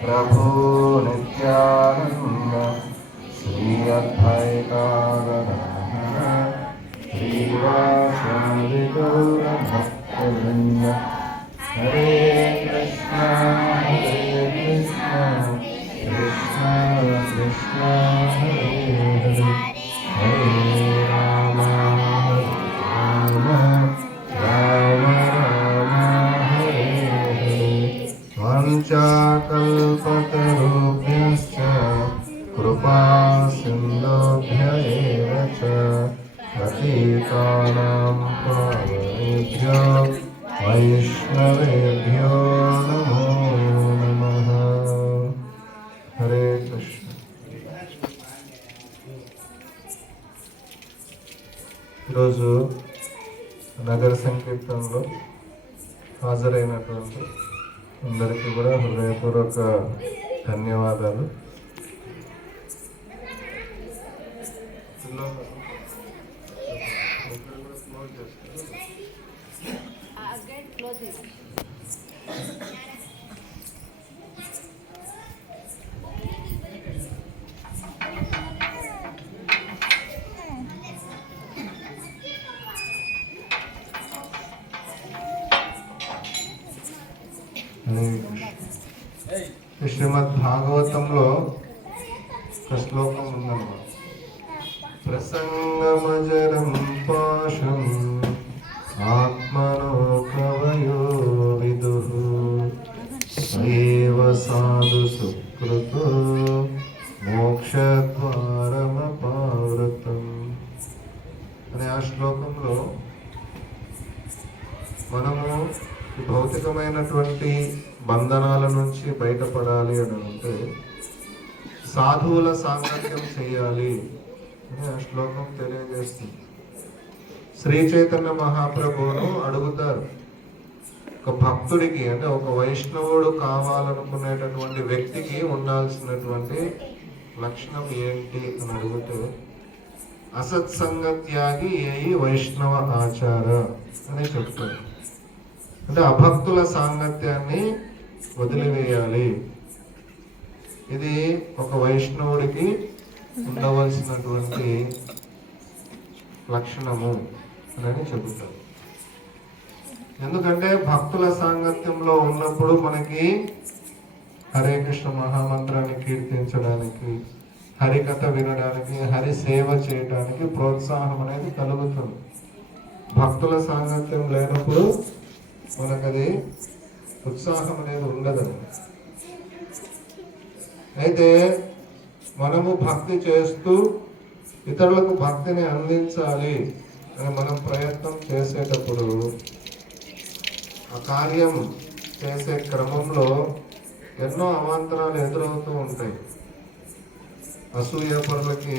प्रभु नित्यानन्द श्री अद्वैता गदाधर श्रीवासादि हरे कृष्ण हरे कृष्ण कृष्ण कृष्ण। నగర సంకీర్తనలో హాజరైనటువంటి అందరికీ కూడా హృదయపూర్వక ధన్యవాదాలు. శ్రీమద్ భాగవతంలో ఒక శ్లోకం ఉందన్నమాట. ప్రసంగమజరం పాశం ఆత్మనో కవయో విదు ఏవ సాధు సుకృతో మోక్షద్వారమపావృతం. అనే ఆ శ్లోకంలో మనము ఈ భౌతికమైనటువంటి బంధనాల నుంచి బయటపడాలి అని అంటే సాధువుల సాంగత్యం చేయాలి అని ఆ శ్లోకం తెలియజేస్తుంది. శ్రీ చైతన్య మహాప్రభువును అడుగుతారు. ఒక భక్తుడికి అంటే ఒక వైష్ణవుడు కావాలనుకునేటటువంటి వ్యక్తికి ఉండాల్సినటువంటి లక్షణం ఏంటి అని అడిగితే అసత్సంగత్యాగి ఏ వైష్ణవ ఆచార అని చెప్తారు. అంటే అభక్తుల సాంగత్యాన్ని వదిలివేయాలి. ఇది ఒక వైష్ణవుడికి ఉండవలసినటువంటి లక్షణము అని చెబుతారు. ఎందుకంటే భక్తుల సాంగత్యంలో ఉన్నప్పుడు మనకి హరే కృష్ణ మహామంత్రాన్ని కీర్తించడానికి హరికథ వినడానికి హరి సేవ చేయడానికి ప్రోత్సాహం అనేది కలుగుతుంది. భక్తుల సాంగత్యం లేనప్పుడు మనకది ఉత్సాహం అనేది ఉండదు. అయితే మనము భక్తి చేస్తూ ఇతరులకు భక్తిని అందించాలి అని మనం ప్రయత్నం చేసేటప్పుడు ఆ కార్యం చేసే క్రమంలో ఎన్నో అవాంతరాలు ఎదురవుతూ ఉంటాయి. అసూయ పనులకి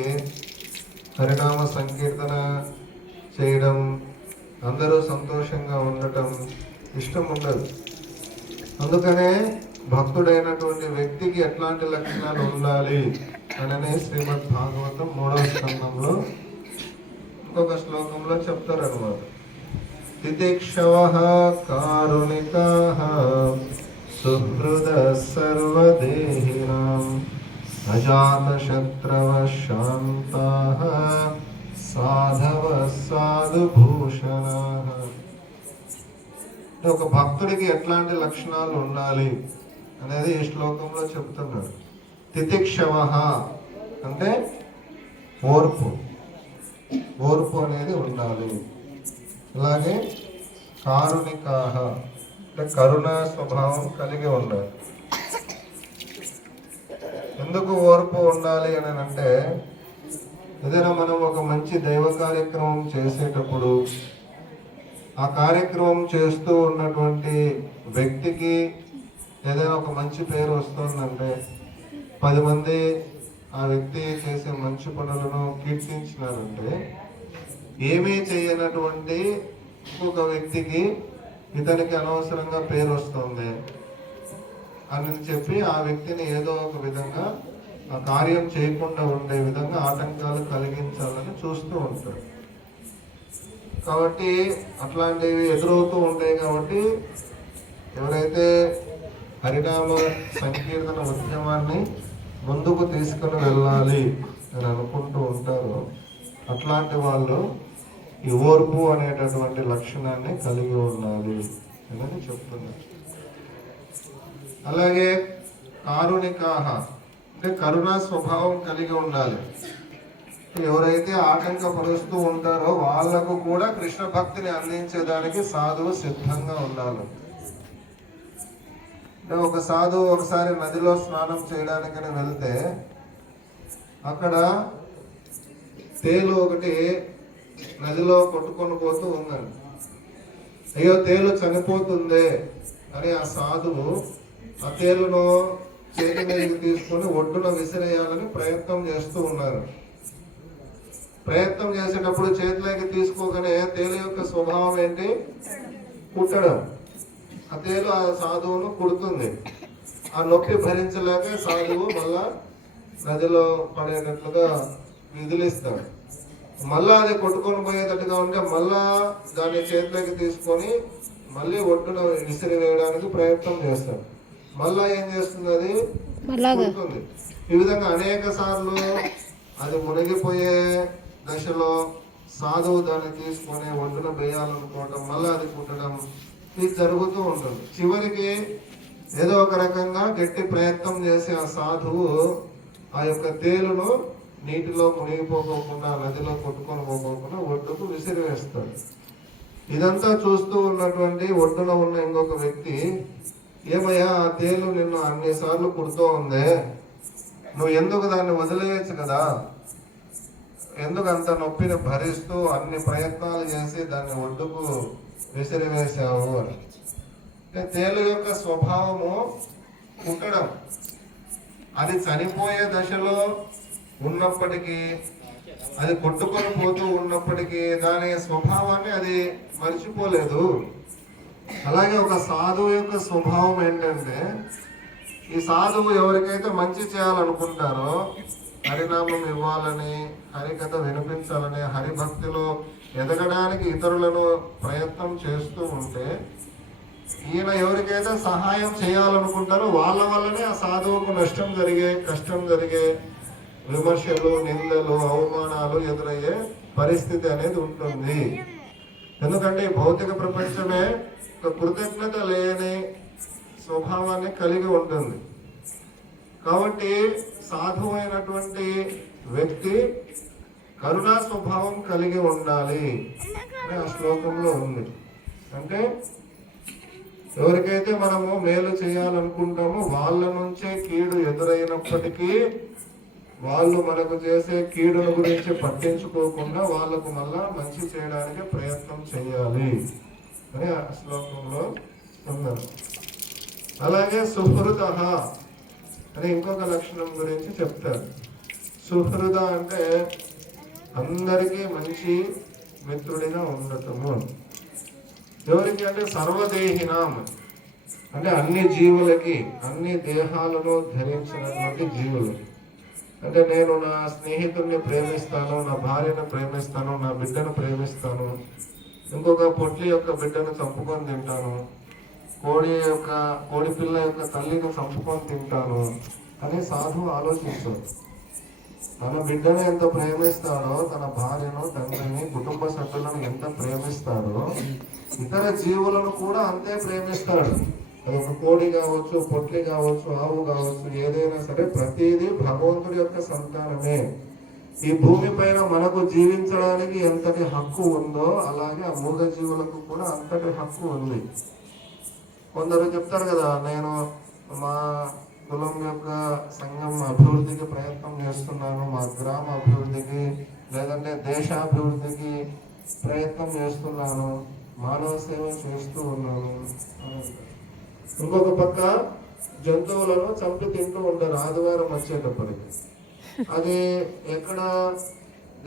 హరినామ సంకీర్తన చేయడం అందరూ సంతోషంగా ఉండటం ఇష్టం ఉండదు. అందుకనే భక్తుడైనటువంటి వ్యక్తికి ఎట్లాంటి లక్షణాలు ఉండాలి అననే శ్రీమద్ భాగవతం మూడవ స్కంధంలో ఇంకొక శ్లోకంలో చెప్తారు అనమాట తితిక్షవ కారుణికా సుహృద సర్వదేహినాం అజాతశత్రవ శాంతా సాధవ సాధుభూషణ ఒక భక్తుడికి ఎట్లాంటి లక్షణాలు ఉండాలి అనేది ఈ శ్లోకంలో చెప్తున్నారు తితిక్షవ అంటే ఓర్పు. ఓర్పు అనేది ఉండాలి. అలాగే కారుణికాహ అంటే కరుణ స్వభావం కలిగి ఉండాలి. ఎందుకు ఓర్పు ఉండాలి అని అంటే ఏదైనా మనం ఒక మంచి దైవ కార్యక్రమం చేసేటప్పుడు ఆ కార్యక్రమం చేస్తూ ఉన్నటువంటి వ్యక్తికి ఏదైనా ఒక మంచి పేరు వస్తుందంటే పది మంది ఆ వ్యక్తి చేసే మంచి పనులను కీర్తించినారంటే ఏమీ చేయనటువంటి ఇంకొక వ్యక్తికి ఇతనికి అనవసరంగా పేరు వస్తుంది అని చెప్పి ఆ వ్యక్తిని ఏదో ఒక విధంగా ఆ కార్యం చేయకుండా ఉండే విధంగా ఆటంకాలు కలిగించాలని చూస్తూ ఉంటారు. కాబట్టి అట్లాంటివి ఎదురవుతూ ఉంటాయి కాబట్టి ఎవరైతే హరినామ సంకీర్తన ఉద్యమాన్ని ముందుకు తీసుకుని వెళ్ళాలి అని అనుకుంటూ ఉంటారో అట్లాంటి వాళ్ళు ఈ ఓర్పు అనేటటువంటి లక్షణాన్ని కలిగి ఉండాలి అని చెప్తున్నారు. అలాగే కారుణికాహ అంటే కరుణా స్వభావం కలిగి ఉండాలి. ఎవరైతే ఆటంకపరుస్తూ ఉంటారో వాళ్ళకు కూడా కృష్ణ భక్తిని అందించేదానికి సాధువు సిద్ధంగా ఉండాలి. అంటే ఒక సాధువు ఒకసారి నదిలో స్నానం చేయడానికని వెళ్తే అక్కడ తేలు ఒకటి నదిలో కొట్టుకొని పోతూ ఉందండి. అయ్యో తేలు చనిపోతుంది అని ఆ సాధువు ఆ తేలును చేతి మీదకి తీసుకొని ఒడ్డున విసిరేయాలని ప్రయత్నం చేస్తూ ఉన్నారు. ప్రయత్నం చేసేటప్పుడు చేతిలోకి తీసుకోగానే తేలు యొక్క స్వభావం ఏంటి? కుట్టడం. ఆ తేలు ఆ సాధువును కుడుతుంది. ఆ నొప్పి భరించలేక సాధువు మళ్ళా నదిలో పడేటట్లుగా విదిలిస్తాడు. మళ్ళా అది కొట్టుకొని పోయేటట్టుగా ఉంటే మళ్ళా దాన్ని చేతిలోకి తీసుకొని మళ్ళీ ఒడ్డున విసిరి వేయడానికి ప్రయత్నం చేస్తాడు. మళ్ళా ఏం చేస్తుంది అది? కుడుతుంది. ఈ విధంగా అనేక సార్లు అది మునిగిపోయే దశలో సాధువు దాన్ని తీసుకొని ఒడ్డున వేయాలనుకోవటం మళ్ళీ అది కుట్టడం ఇది జరుగుతూ ఉంటుంది. చివరికి ఏదో ఒక రకంగా గట్టి ప్రయత్నం చేసే ఆ సాధువు ఆ యొక్క తేలును నీటిలో మునిగిపోకోకుండా నదిలో కొట్టుకొని పోకోకుండా ఒడ్డుకు విసిరివేస్తాడు. ఇదంతా చూస్తూ ఉన్నటువంటి ఒడ్డున ఉన్న ఇంకొక వ్యక్తి ఏమయ్యా ఆ తేలు నిన్ను అన్నిసార్లు కుడుతూ ఉందే. నువ్వు ఎందుకు దాన్ని వదిలేయచ్చు కదా? ఎందుకంత నొప్పిని భరిస్తూ అన్ని ప్రయత్నాలు చేసి దాన్ని ఒడ్డుకు విసిరివేశావు అని. తేలు యొక్క స్వభావము కుట్టడం అది చనిపోయే దశలో ఉన్నప్పటికీ అది కొట్టుకొని పోతూ ఉన్నప్పటికీ దాని స్వభావాన్ని అది మర్చిపోలేదు. అలాగే ఒక సాధువు యొక్క స్వభావం ఏంటంటే ఈ సాధువు ఎవరికైతే మంచి చేయాలనుకుంటారో హరినామం ఇవ్వాలని హరికథ వినిపించాలని హరిభక్తిలో ఎదగడానికి ఇతరులను ప్రయత్నం చేస్తూ ఉంటే ఈయన ఎవరికైతే సహాయం చేయాలనుకుంటారో వాళ్ళ వల్లనే ఆ సాధువుకు నష్టం జరిగే కష్టం జరిగే విమర్శలు నిందలు అవమానాలు ఎదురయ్యే పరిస్థితి అనేది ఉంటుంది. ఎందుకంటే భౌతిక ప్రపంచమే ఒక కృతజ్ఞత లేని స్వభావాన్ని కలిగి ఉంటుంది. కాబట్టి సాధువైనటువంటి వ్యక్తి కరుణా స్వభావం కలిగి ఉండాలి అని ఆ శ్లోకంలో ఉంది. అంటే ఎవరికైతే మనము మేలు చేయాలనుకుంటామో వాళ్ళ నుంచే కీడు ఎదురైనప్పటికీ వాళ్ళు మనకు చేసే కీడుల గురించి పట్టించుకోకుండా వాళ్ళకు మళ్ళా మంచి చేయడానికి ప్రయత్నం చేయాలి అని ఆ శ్లోకంలో ఉన్నారు అలాగే సుహృత అని ఇంకొక లక్షణం గురించి చెప్తారు. సుహృద అంటే అందరికీ మంచి మిత్రుడిగా ఉండటము. ఎవరికి అంటే సర్వదేహినాం. అంటే అన్ని జీవులకి అన్ని దేహాలను ధరించినటువంటి జీవులు. అంటే నేను నా స్నేహితుడిని ప్రేమిస్తాను నా భార్యను ప్రేమిస్తాను నా బిడ్డను ప్రేమిస్తాను ఇంకొక పొట్లి యొక్క బిడ్డను చంపుకొని తింటాను. కోడి యొక్క కోడి పిల్ల యొక్క తల్లిని చంపుకొని తింటాను అని సాధు ఆలోచిస్తాడు తన బిడ్డను ఎంత ప్రేమిస్తాడో తన భార్యను తండ్రిని కుటుంబ సభ్యులను ఎంత ప్రేమిస్తాడో ఇతర జీవులను కూడా అంతే ప్రేమిస్తాడు. అది ఒక కోడి కావచ్చు పొట్లి కావచ్చు ఆవు కావచ్చు ఏదైనా సరే ప్రతిదీ భగవంతుడి యొక్క సంతానమే. ఈ భూమి పైన మనకు జీవించడానికి ఎంతటి హక్కు ఉందో అలాగే ఆ మూగ జీవులకు కూడా అంతటి హక్కు ఉంది. కొందరు చెప్తారు కదా నేను మా కులం యొక్క సంఘం అభివృద్ధికి ప్రయత్నం చేస్తున్నాను మా గ్రామ అభివృద్ధికి లేదంటే దేశాభివృద్ధికి ప్రయత్నం చేస్తున్నాను మానవ సేవ చేస్తూ ఉన్నాను ఇంకొక పక్క జంతువులను చంపి తింటూ ఉంటారు ఆదివారం వచ్చేటప్పటికి. అది ఎక్కడ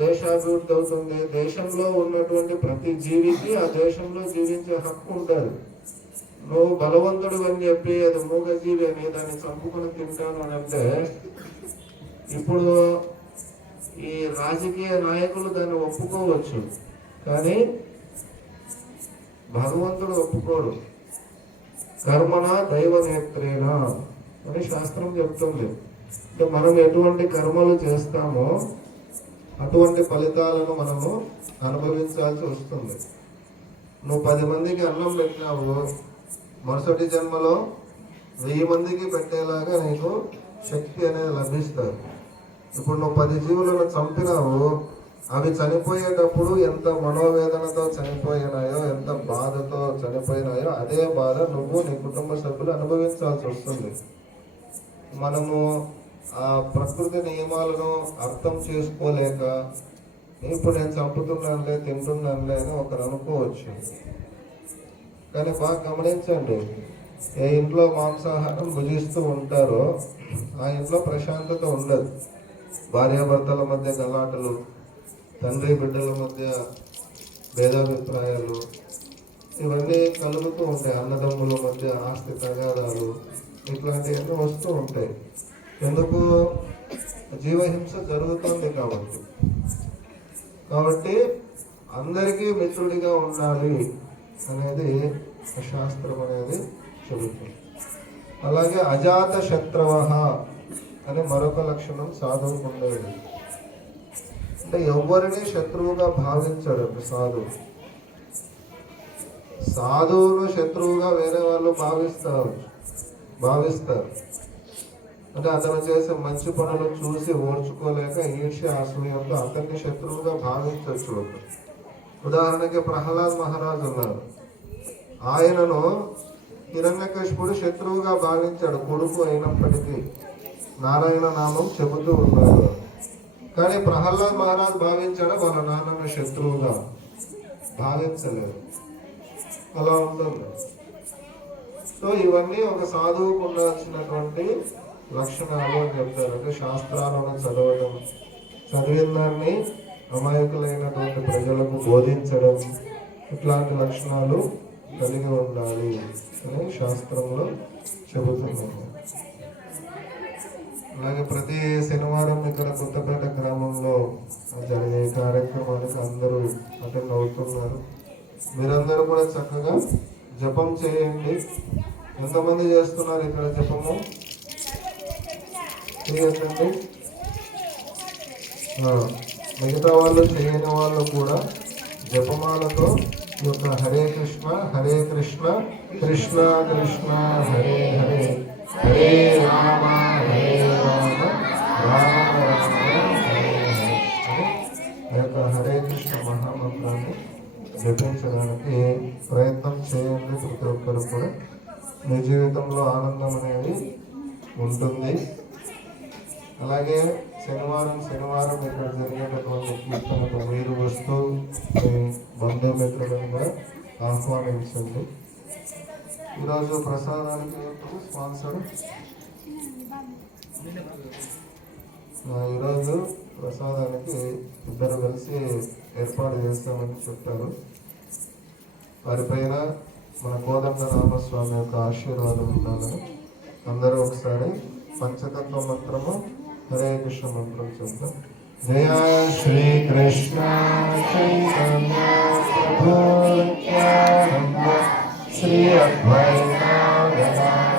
దేశాభివృద్ధి అవుతుంది? దేశంలో ఉన్నటువంటి ప్రతి జీవికి ఆ దేశంలో జీవించే హక్కు ఉంటుంది. నువ్వు బలవంతుడు అని చెప్పి అది మూగజీవి అని దాన్ని చంపుకొని తింటాను అని అంటే ఇప్పుడు ఈ రాజకీయ నాయకులు దాన్ని ఒప్పుకోవచ్చు కానీ భగవంతుడు ఒప్పుకోడు. కర్మణ దైవ నేత్రేణ అని శాస్త్రం చెప్తుంది. అంటే మనం ఎటువంటి కర్మలు చేస్తామో అటువంటి ఫలితాలను మనము అనుభవించాల్సి వస్తుంది. నువ్వు పది మందికి అన్నం పెట్టినావు మరుసటి జన్మలో వెయ్యి మందికి పెట్టేలాగా నీకు శక్తి అనేది లభిస్తుంది. ఇప్పుడు నువ్వు పది జీవులను చంపినావు అవి చనిపోయేటప్పుడు ఎంత మనోవేదనతో చనిపోయినాయో ఎంత బాధతో చనిపోయినాయో అదే బాధ నువ్వు నీ కుటుంబ సభ్యులు అనుభవించాల్సి వస్తుంది. మనము ఆ ప్రకృతి నియమాలను అర్థం చేసుకోలేక ఇప్పుడు నేను చంపుతున్నానులే తింటున్నానులే అని ఒకరు అనుకోవచ్చు. కానీ బాగా గమనించండి. ఏ ఇంట్లో మాంసాహారం భుజిస్తూ ఉంటారో ఆ ఇంట్లో ప్రశాంతత ఉండదు. భార్యాభర్తల మధ్య గలాటలు తండ్రి బిడ్డల మధ్య భేదాభిప్రాయాలు ఇవన్నీ కలుగుతూ ఉంటాయి. అన్నదమ్ముల మధ్య ఆస్తి తగాదాలు ఇట్లాంటివన్నీ వస్తూ ఉంటాయి. ఎందుకు? జీవహింస జరుగుతుంది కాబట్టి. కాబట్టి అందరికీ మిత్రుడిగా ఉండాలి. అనేది శాస్త్రం అనేది చెబుతుంది. అలాగే అజాత శత్రవ అనే మరొక లక్షణం సాధువుకు ఉండేది అంటే ఎవరిని శత్రువుగా భావించాడు సాధువు. సాధువును శత్రువుగా వేరే వాళ్ళు భావిస్తారు భావిస్తారు. అంటే అతను చేసే మంచి పనులు చూసి ఓర్చుకోలేక ఈర్ష్య అసూయంతో అతన్ని శత్రువుగా భావించవచ్చు ఉదాహరణకి ప్రహ్లాద్ మహారాజు ఉన్నారు. ఆయనను హిరణ్యకశిపుడు శత్రువుగా భావించాడు. కొడుకు అయినప్పటికీ నారాయణ నామం చెబుతూ ఉన్నాడు. కానీ ప్రహ్లాద్ మహారాజ్ భావించాడు? వాళ్ళ నాన్నను శత్రువుగా భావించలేదు. అలా ఉంటుంది సో ఇవన్నీ ఒక సాధువుకు ఉండాల్సినటువంటి లక్షణాలు అని చెప్తారు. అంటే శాస్త్రాలను చదవడం చదివిన దాన్ని అమాయకులైనటువంటి ప్రజలకు బోధించడం ఇట్లాంటి లక్షణాలు కలిగి ఉండాలి అని శాస్త్రంలో చెబుతున్నాము. అలాగే ప్రతి శనివారం ఇక్కడ కొత్తపేట గ్రామంలో జరిగే కార్యక్రమానికి అందరూ అటెండ్ అవుతున్నారు. మీరందరూ కూడా చక్కగా జపం చేయండి. ఎంతమంది చేస్తున్నారు ఇక్కడ జపము? చేయొచ్చండి మిగతా వాళ్ళు చేయని వాళ్ళు కూడా జపమాలతో ఈ యొక్క హరే కృష్ణ హరే కృష్ణ కృష్ణ కృష్ణ హరే హరే. హరే రామ హరే రామ రామ రామ హరే హరే. ఆ యొక్క హరే కృష్ణ మహామంత్రాన్ని జపించడానికి ప్రయత్నం చేయండి ప్రతి ఒక్కరు కూడా. మీ జీవితంలో ఆనందం అనేది ఉంటుంది. అలాగే శనివారం శనివారం ఇక్కడ జరిగేటటువంటి కీర్తనకు మీరు వస్తూ మీ బంధుమిత్రులను కూడా ఆహ్వానించండి. ఈరోజు ప్రసాదానికి స్పాన్సర్? ఈరోజు ప్రసాదానికి ఇద్దరు కలిసి ఏర్పాటు చేస్తామని చెప్పారు. వారిపైన మన కోదండ రామస్వామి యొక్క ఆశీర్వాదం ఉండాలని అందరూ ఒకసారి పంచతత్వ మంత్రము हरे कृष्ण मंत्र चलता जय श्री कृष्ण चैतन्य प्रभु श्री अद्वैता